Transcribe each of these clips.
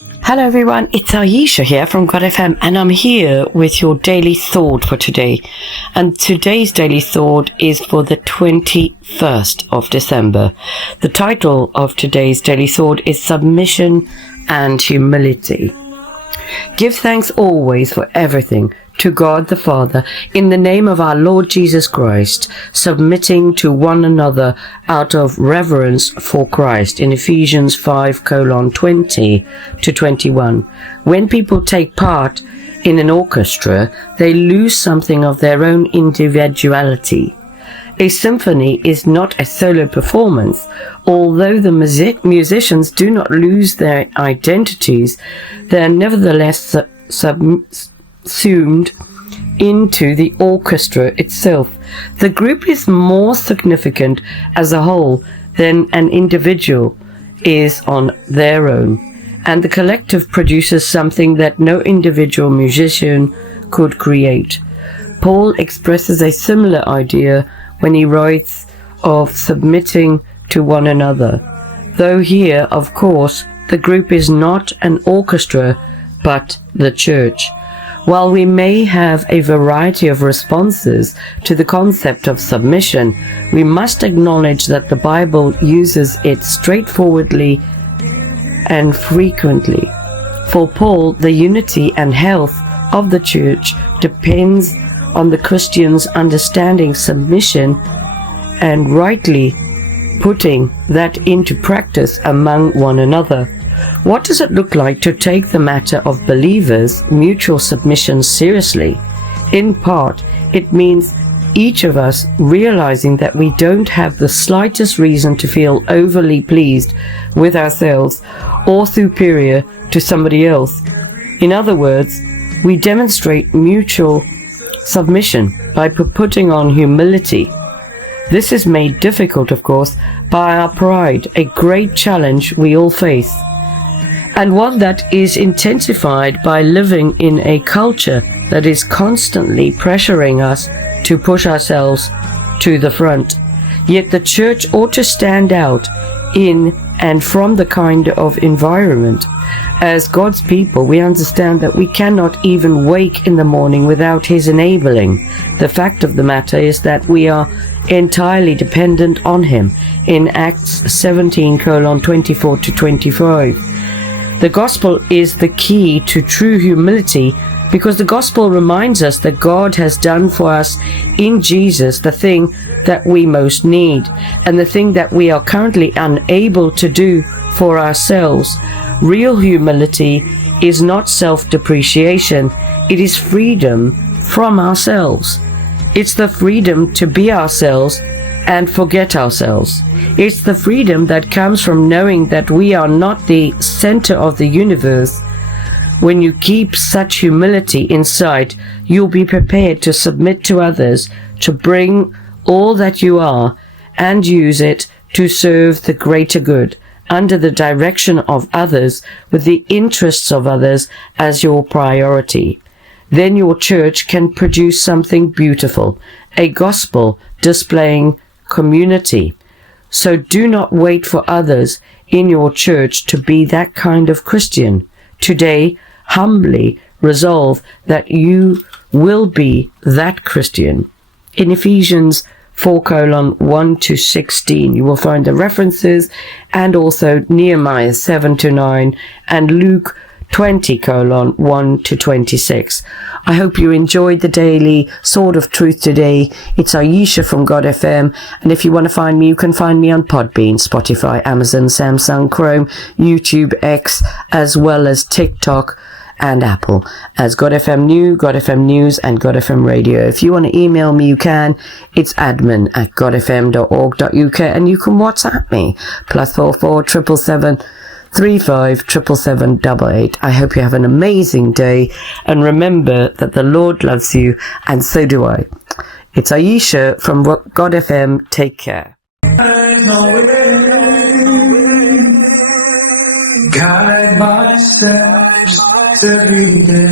Hello everyone, it's Ayesha here from God FM, and I'm here with your daily thought for today. And today's daily thought is for the 21st of December. The title of today's daily thought is Submission and Humility. Give thanks always for everything to God the Father in the name of our Lord Jesus Christ, submitting to one another out of reverence for Christ in Ephesians 5:20 to 21. When people take part in an orchestra, they lose something of their own individuality. A symphony is not a solo performance. Although the musicians do not lose their identities, they are nevertheless subsumed into the orchestra itself. The group is more significant as a whole than an individual is on their own, and the collective produces something that no individual musician could create. Paul expresses a similar idea when he writes of submitting to one another, though here, of course, the group is not an orchestra, but the church. While we may have a variety of responses to the concept of submission, we must acknowledge that the Bible uses it straightforwardly and frequently. For Paul, the unity and health of the church depends on the Christian's understanding submission and rightly putting that into practice among one another. What does it look like to take the matter of believers' mutual submission seriously? In part, it means each of us realizing that we don't have the slightest reason to feel overly pleased with ourselves or superior to somebody else. In other words, we demonstrate mutual submission by putting on humility. This is made difficult, of course, by our pride, a great challenge we all face, and one that is intensified by living in a culture that is constantly pressuring us to push ourselves to the front. Yet the church ought to stand out in and from the kind of environment. As God's people, we understand that we cannot even wake in the morning without His enabling. The fact of the matter is that we are entirely dependent on Him in Acts 17:24 to 25. The gospel is the key to true humility, because the gospel reminds us that God has done for us in Jesus the thing that we most need, and the thing that we are currently unable to do for ourselves. Real humility is not self-depreciation, it is freedom from ourselves. It's the freedom to be ourselves and forget ourselves. It's the freedom that comes from knowing that we are not the center of the universe. When you keep such humility inside, you'll be prepared to submit to others, to bring all that you are and use it to serve the greater good, under the direction of others, with the interests of others as your priority. Then your church can produce something beautiful, a gospel displaying community. So do not wait for others in your church to be that kind of Christian. Today, humbly resolve that you will be that Christian. In Ephesians 4:1 to 16, you will find the references, and also Nehemiah 7-9 and Luke 20:1 to 26. I hope you enjoyed the daily Sword of Truth today. It's Ayesha from God FM, and if you want to find me, you can find me on Podbean, Spotify, Amazon, Samsung, Chrome, YouTube, X, as well as TikTok and Apple as God FM New, God FM News, and God FM Radio. If you want to email me, you can. It's admin@godfm.org.uk, and you can WhatsApp me +44 777 35 77788. I hope you have an amazing day, and remember that the Lord loves you, and so do I. It's Ayesha from God FM. Take care. Guide my steps every day.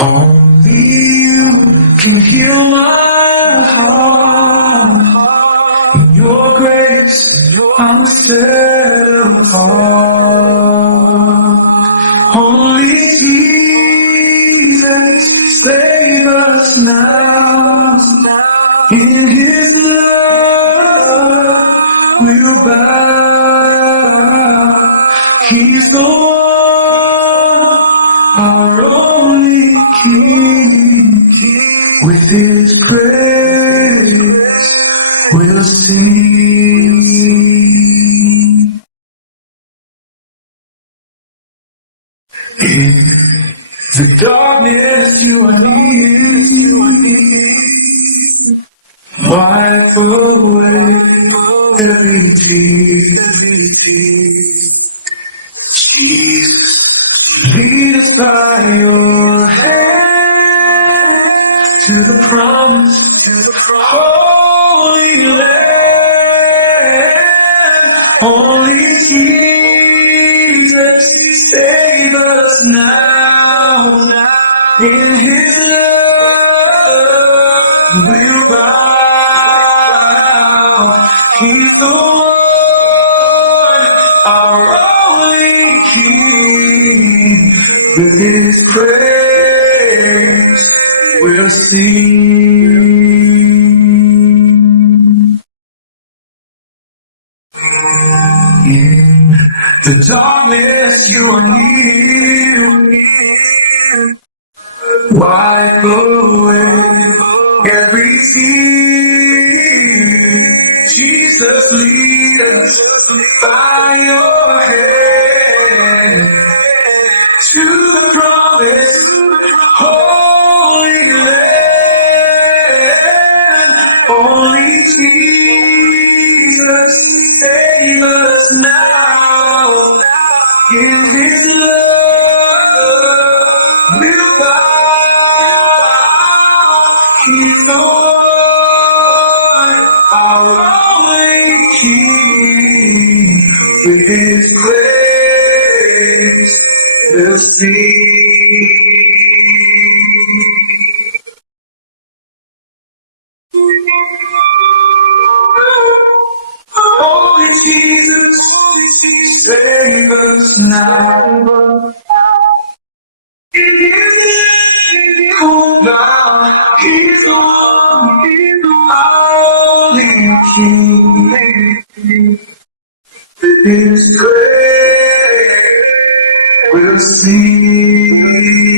Only you can heal my heart. In your grace, I'm set call. Only Jesus, save us now. In His love, we'll bow. He's the one, our only King. With His praise, we'll sing. In the darkness, you are near. Wipe away every tear. Jesus, lead us by your hand to the promise, holy land. Only Jesus, save us now. In His love, we'll bow. He's the one, our only King. With His praise, we'll sing. In the darkness, you are near. Wipe away every tear. Jesus, lead us by your hand to the promise, holy land. Only Jesus, save us now. In His love, we'll bow. He's the one, our only King. With His praise, we'll sing. Holy Jesus, save us now. In His name, oh God, He's the one, only King. With His praise, we'll sing.